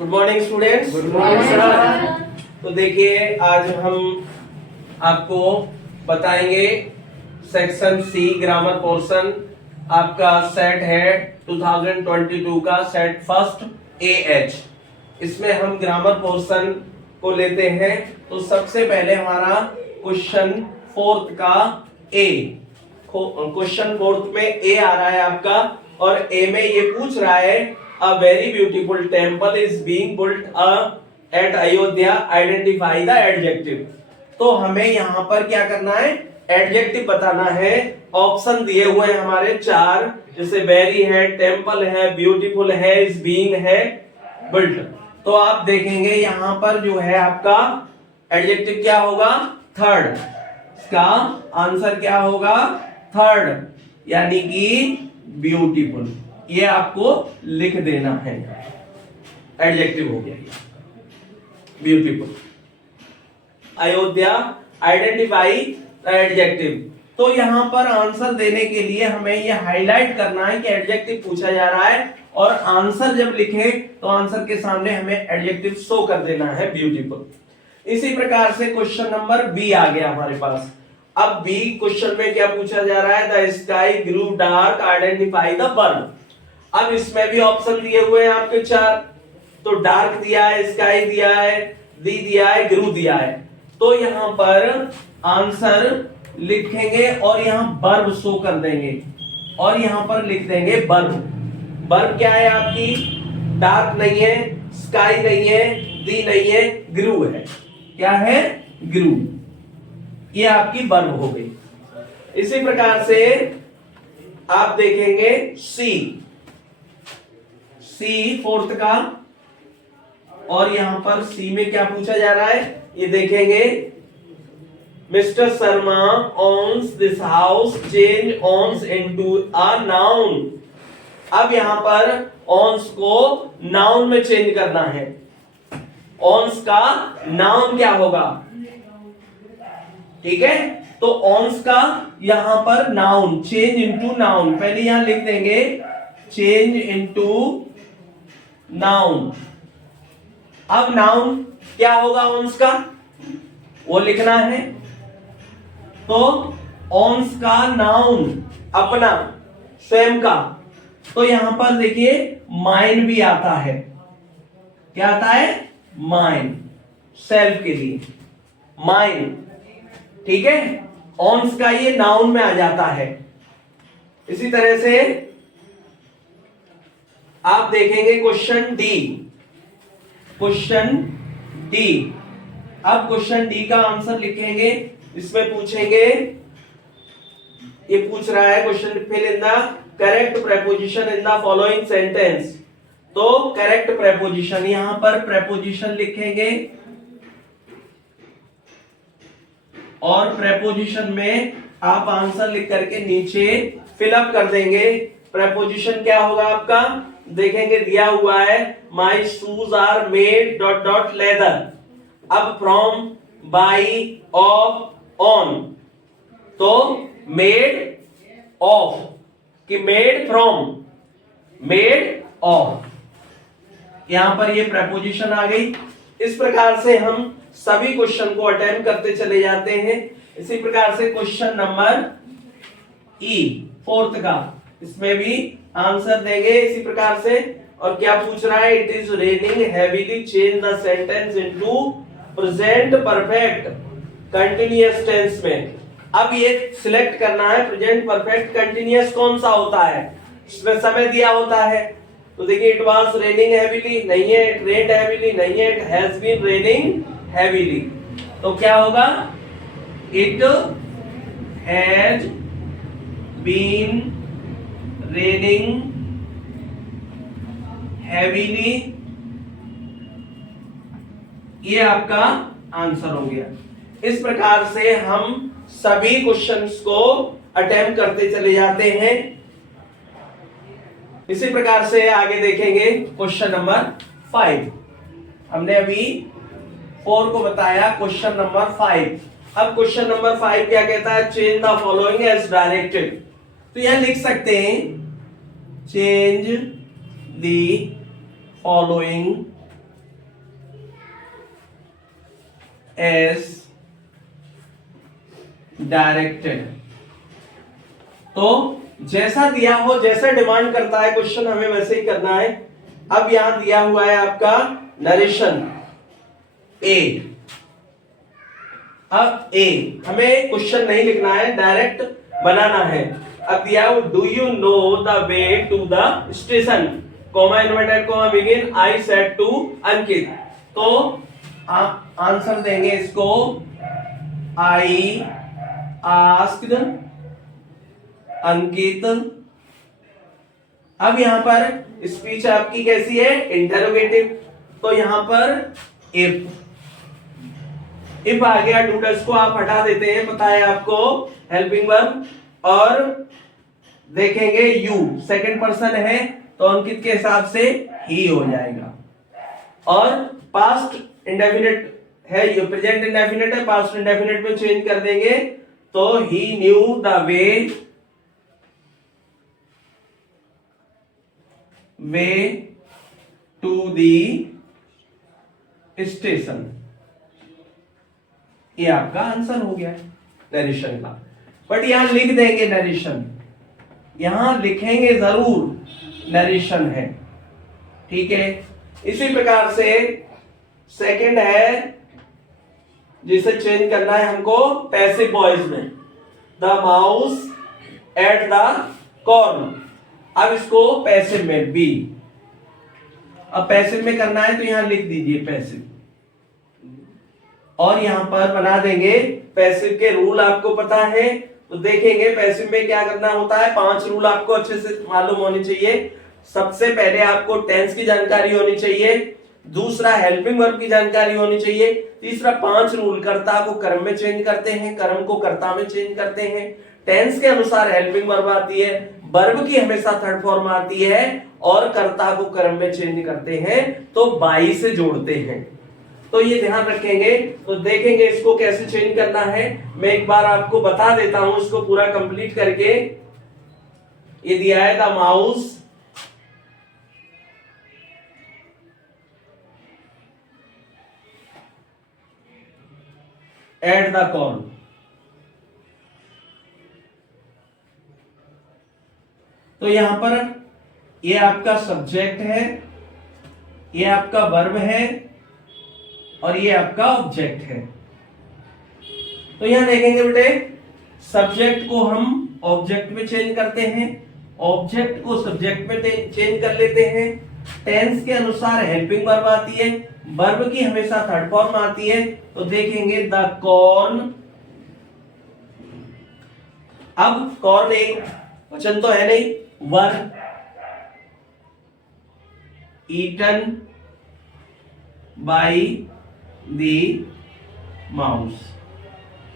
Good morning students. Good morning sir. तो देखिए आज हम आपको बताएंगे सेक्शन सी ग्रामर पोर्शन। आपका सेट है 2022 का सेट फर्स्ट AH। इसमें हम ग्रामर पोर्शन को लेते हैं। तो सबसे पहले हमारा क्वेश्चन फोर्थ का A, क्वेश्चन फोर्थ में A आ रहा है आपका, और A में ये पूछ रहा है A very beautiful temple is being built at Ayodhya. Identify the adjective. तो हमें यहाँ पर क्या करना है, एडजेक्टिव बताना है। ऑप्शन दिए हुए हैं हमारे चार, जैसे वेरी है, टेम्पल है, ब्यूटीफुल है, इज बीइंग है, बिल्ट। तो आप देखेंगे यहाँ पर जो है आपका एडजेक्टिव क्या होगा, थर्ड। इसका आंसर क्या होगा, थर्ड, यानी कि ब्यूटीफुल। ये आपको लिख देना है, एडजेक्टिव हो गया ये ब्यूटीफुल। Ayodhya, identify adjective. तो यहां पर आंसर देने के लिए हमें ये हाईलाइट करना है कि एडजेक्टिव पूछा जा रहा है, और आंसर जब लिखे तो आंसर के सामने हमें एडजेक्टिव शो कर देना है, ब्यूटीफुल। इसी प्रकार से क्वेश्चन नंबर बी आ गया हमारे पास। अब बी क्वेश्चन में क्या पूछा जा रहा है, the sky grew dark, identify the bird. अब इसमें भी ऑप्शन दिए हुए हैं आपके चार। तो डार्क दिया है, स्काई दिया है, दी दिया है, ग्रू दिया है। तो यहां पर आंसर लिखेंगे और यहां वर्ब शो कर देंगे, और यहां पर लिख देंगे वर्ब। वर्ब क्या है आपकी, डार्क नहीं है, स्काई नहीं है, दी नहीं है, ग्रू है। क्या है, ग्रू। ये आपकी वर्ब हो गई। इसी प्रकार से आप देखेंगे सी फोर्थ का, और यहां पर सी में क्या पूछा जा रहा है, ये देखेंगे। Mister Sharma owns this house, change owns into a noun. अब यहां पर owns को नाउन में चेंज करना है। owns का नाउन क्या होगा, ठीक है। तो owns का यहां पर नाउन, चेंज इनटू नाउन। पहले यहां लिख देंगे चेंज इनटू नाउन। अब नाउन क्या होगा ओन्स का, वो लिखना है। तो ओन्स का नाउन अपना, स्वयं का। तो यहां पर देखिए माइन भी आता है। क्या आता है, माइन, सेल्फ के लिए माइन, ठीक है। ओन्स का ये नाउन में आ जाता है। इसी तरह से आप देखेंगे क्वेश्चन डी। क्वेश्चन डी, अब क्वेश्चन डी का आंसर लिखेंगे। इसमें पूछेंगे, ये पूछ रहा है question, fill in the correct preposition in the following sentence. तो करेक्ट प्रेपोजिशन, यहां पर प्रेपोजिशन लिखेंगे, और प्रेपोजिशन में आप आंसर लिख करके नीचे फिलअप कर देंगे। प्रेपोजिशन क्या होगा आपका, देखेंगे दिया हुआ है, my shoes are made dot dot leather. अब फ्रॉम, बाई, ऑफ, ऑन। तो मेड ऑफ कि मेड फ्रॉम, मेड ऑफ। यहां पर ये प्रेपोजिशन आ गई। इस प्रकार से हम सभी क्वेश्चन को अटेम्प्ट करते चले जाते हैं। इसी प्रकार से क्वेश्चन नंबर ई फोर्थ का, इसमें भी आंसर देंगे इसी प्रकार से। और क्या पूछ रहा है, it is raining heavily, change the sentence into present perfect continuous tense में। अब ये सिलेक्ट करना है प्रेजेंट परफेक्ट कंटिन्यूअस कौन सा होता है, इसमें समय दिया होता है। तो देखिए इट वाज रेनिंग हैवीली नहीं है, इट रेन्ड हैवीली नहीं है, it has been raining heavily. तो क्या होगा, it has been raining heavily. ये आपका आंसर हो गया। इस प्रकार से हम सभी क्वेश्चंस को अटेम्प्ट करते चले जाते हैं। इसी प्रकार से आगे देखेंगे क्वेश्चन नंबर 5। हमने अभी 4 को बताया, क्वेश्चन नंबर 5। अब क्वेश्चन नंबर 5 क्या कहता है, change the following as directed. तो यहां लिख सकते हैं change the following as directed. तो जैसा दिया हो, जैसा डिमांड करता है क्वेश्चन, हमें वैसे ही करना है। अब यहां दिया हुआ है आपका नरेशन ए। अब ए हमें क्वेश्चन नहीं लिखना है, डायरेक्ट बनाना है। अब दिया हो do you know the way to the station, comma inverted comma begin, I said to Ankit. तो आंसर देंगे इसको, आई आस्क्ड अंकित। अब यहां पर स्पीच आपकी कैसी है, इंटरोगेटिव। तो यहां पर इफ आ गया, डूडल्स को आप हटा देते हैं, पता है आपको, हेल्पिंग वर्ब, और देखेंगे यू सेकंड पर्सन है तो अंकित के हिसाब से ही हो जाएगा। और पास्ट इंडेफिनिट है, ये प्रेजेंट इंडेफिनिट है, पास्ट इंडेफिनिट में चेंज कर देंगे तो ही knew the way to the station. ये आपका आंसर हो गया नरेशन का। बट यहां लिख देंगे नरेशन, यहां लिखेंगे जरूर नरेशन है, ठीक है। इसी प्रकार से सेकंड है जिसे चेंज करना है हमको पैसिव वॉइस में, the mouse at the corn. अब इसको पैसिव में बी, अब पैसिव में करना है तो यहां लिख दीजिए पैसिव, और यहां पर बना देंगे पैसिव के रूल। आपको पता है तो देखेंगे पैसिव में क्या करना होता है। 5 रूल आपको अच्छे से मालूम होने चाहिए। सबसे पहले आपको टेंस की जानकारी होनी चाहिए, दूसरा हेल्पिंग वर्ब की जानकारी होनी चाहिए, तीसरा 5 रूल, कर्ता को कर्म में चेंज करते हैं, कर्म को कर्ता में चेंज करते हैं, टेंस के अनुसार हेल्पिंग वर्ब आती है, वर्ब की हमेशा थर्ड फॉर्म आती है, और कर्ता को कर्म में चेंज करते हैं तो बाई से जोड़ते हैं। तो ये ध्यान रखेंगे। तो देखेंगे इसको कैसे चेंज करना है। मैं एक बार आपको बता देता हूं इसको पूरा कंप्लीट करके। ये दिया है the mouse at the corn. तो यहां पर ये आपका सब्जेक्ट है, ये आपका वर्ब है, और ये आपका ऑब्जेक्ट है। तो यहां देखेंगे बेटे, सब्जेक्ट को हम ऑब्जेक्ट में चेंज करते हैं, ऑब्जेक्ट को सब्जेक्ट में चेंज कर लेते हैं, टेंस के अनुसार हेल्पिंग वर्ब आती है, वर्ब की हमेशा थर्ड फॉर्म आती है। तो देखेंगे द कॉर्न, अब कॉर्न एक वचन तो है नहीं, वर ईटन बाई दी माउस।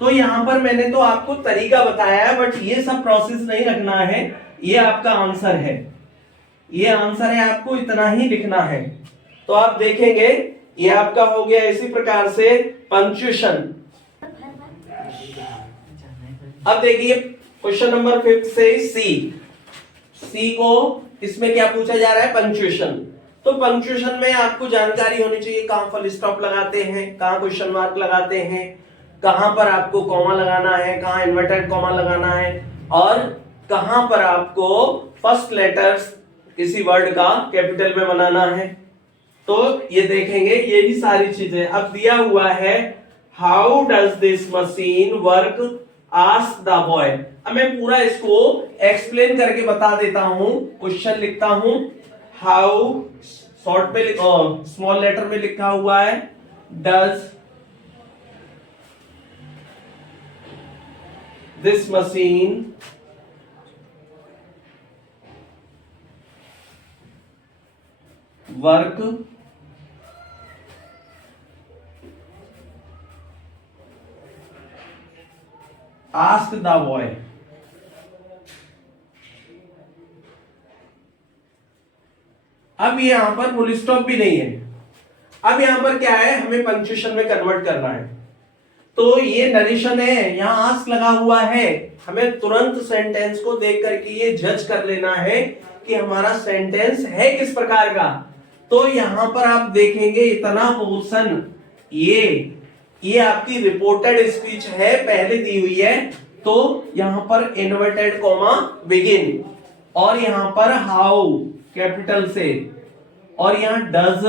तो यहां पर मैंने तो आपको तरीका बताया है, बट ये सब प्रोसेस नहीं रखना है। ये आपका आंसर है, ये आंसर है, आपको इतना ही लिखना है। तो आप देखेंगे ये आपका हो गया। इसी प्रकार से पंक्चुएशन। अब देखिए क्वेश्चन नंबर 5 से सी को इसमें क्या पूछा जा रहा है, पंक्चुएशन। तो पंक्चुएशन में आपको जानकारी होनी चाहिए, कहां फुल स्टॉप लगाते हैं, कहां क्वेश्चन मार्क लगाते हैं, कहां पर आपको कॉमा लगाना है, कहां इन्वर्टेड कॉमा लगाना है, और कहां पर आपको फर्स्ट लेटर्स किसी वर्ड का कैपिटल में बनाना है। तो ये देखेंगे, यही सारी चीजें। अब दिया हुआ है how does this machine work, ask the boy. अब मैं पूरा इसको एक्सप्लेन करके बता देता हूं, क्वेश्चन लिखता हूं। हाउ शॉर्ट पे स्मॉल लेटर में लिखा हुआ है, does this machine work ask the boy. अब यहां पर फुल स्टॉप भी नहीं है। अब यहां पर क्या है, हमें पंक्चुएशन में कन्वर्ट करना है। तो ये नरेशन है, यहां आस्क लगा हुआ है, हमें तुरंत सेंटेंस को देख करके ये जज कर लेना है कि हमारा सेंटेंस है किस प्रकार का। तो यहां पर आप देखेंगे इतना पोर्शन ये ये आपकी रिपोर्टेड स्पीच है, पहले दी हुई है, तो यहां पर इन्वर्टेड कॉमा बिगिन, और यहां पर हाउ कैपिटल से, और यहां डज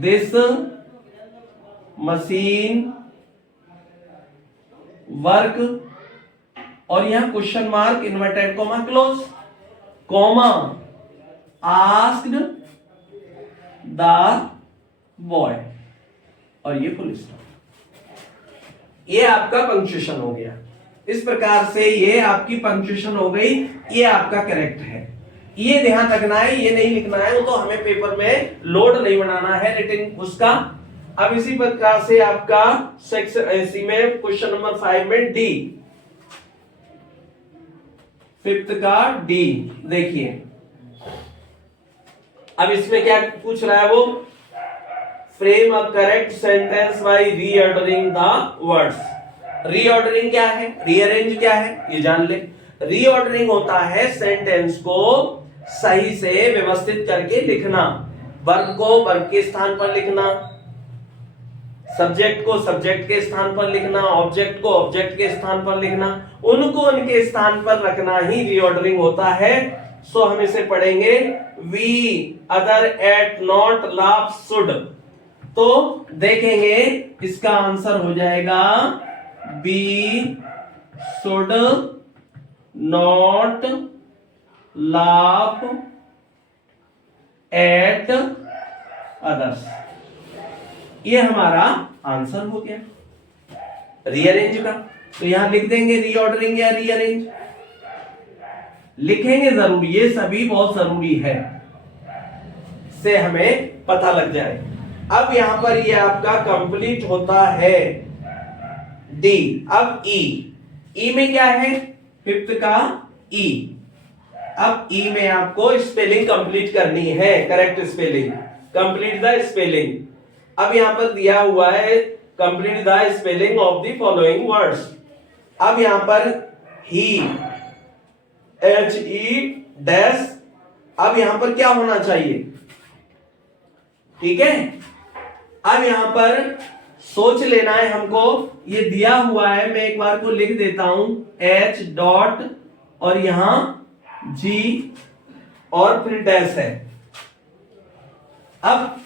दिस मशीन वर्क, और यहां question mark inverted comma close, comma asked the boy, और ये फुल स्टॉप। ये आपका पंक्चुएशन हो गया। इस प्रकार से ये आपकी पंक्चुएशन हो गई, ये आपका करेक्ट है। ये ध्यान रखना है, ये नहीं लिखना है, वो तो हमें पेपर में लोड नहीं बनाना है रिटिंग उसका। अब इसी प्रकार से आपका सेक्शन इसी में क्वेश्चन नंबर 5 में डी, फिफ्थ का डी देखिए। अब इसमें क्या पूछ रहा है वो, frame a correct sentence by reordering the words. Reordering क्या है, रीअरेंज क्या है, ये जान ले। रीऑर्डरिंग होता है सेंटेंस को सही से व्यवस्थित करके लिखना, वर्ब को वर्ब के स्थान पर लिखना, सब्जेक्ट को सब्जेक्ट के स्थान पर लिखना, ऑब्जेक्ट को ऑब्जेक्ट के स्थान पर लिखना, उनको उनके स्थान पर रखना ही रीऑर्डरिंग होता है। सो हम इसे पढ़ेंगे, we other at not laugh should. तो देखेंगे इसका आंसर हो जाएगा be should not laugh at others. ये हमारा आंसर हो गया रीअरेंज का। तो यहां लिख देंगे रीऑर्डरिंग या रीअरेंज, लिखेंगे जरूर, ये सभी बहुत जरूरी है, से हमें पता लग जाए। अब यहां पर ये आपका कंप्लीट होता है डी। अब ई में क्या है, फिफ्थ का ई। अब ई में आपको स्पेलिंग कंप्लीट करनी है, correct spelling, complete the spelling. अब यहां पर दिया हुआ है complete the spelling of the following words. अब यहां पर ही, HE डैश, अब यहां पर क्या होना चाहिए, ठीक है। अब यहां पर सोच लेना है हमको, ये दिया हुआ है, मैं एक बार को लिख देता हूं, H डॉट और यहां G और फिर डैश है। अब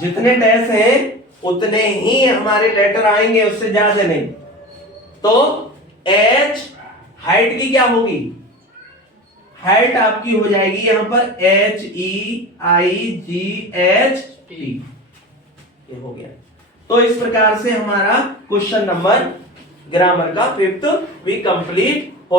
जितने डैश हैं उतने ही हमारे लेटर आएंगे, उससे ज्यादा नहीं। तो H हाइट की क्या होगी, हाइट आपकी हो जाएगी यहां पर HEIGHT, ये हो गया। तो इस प्रकार से हमारा क्वेश्चन नंबर ग्रामर का फिफ्थ भी कंप्लीट हो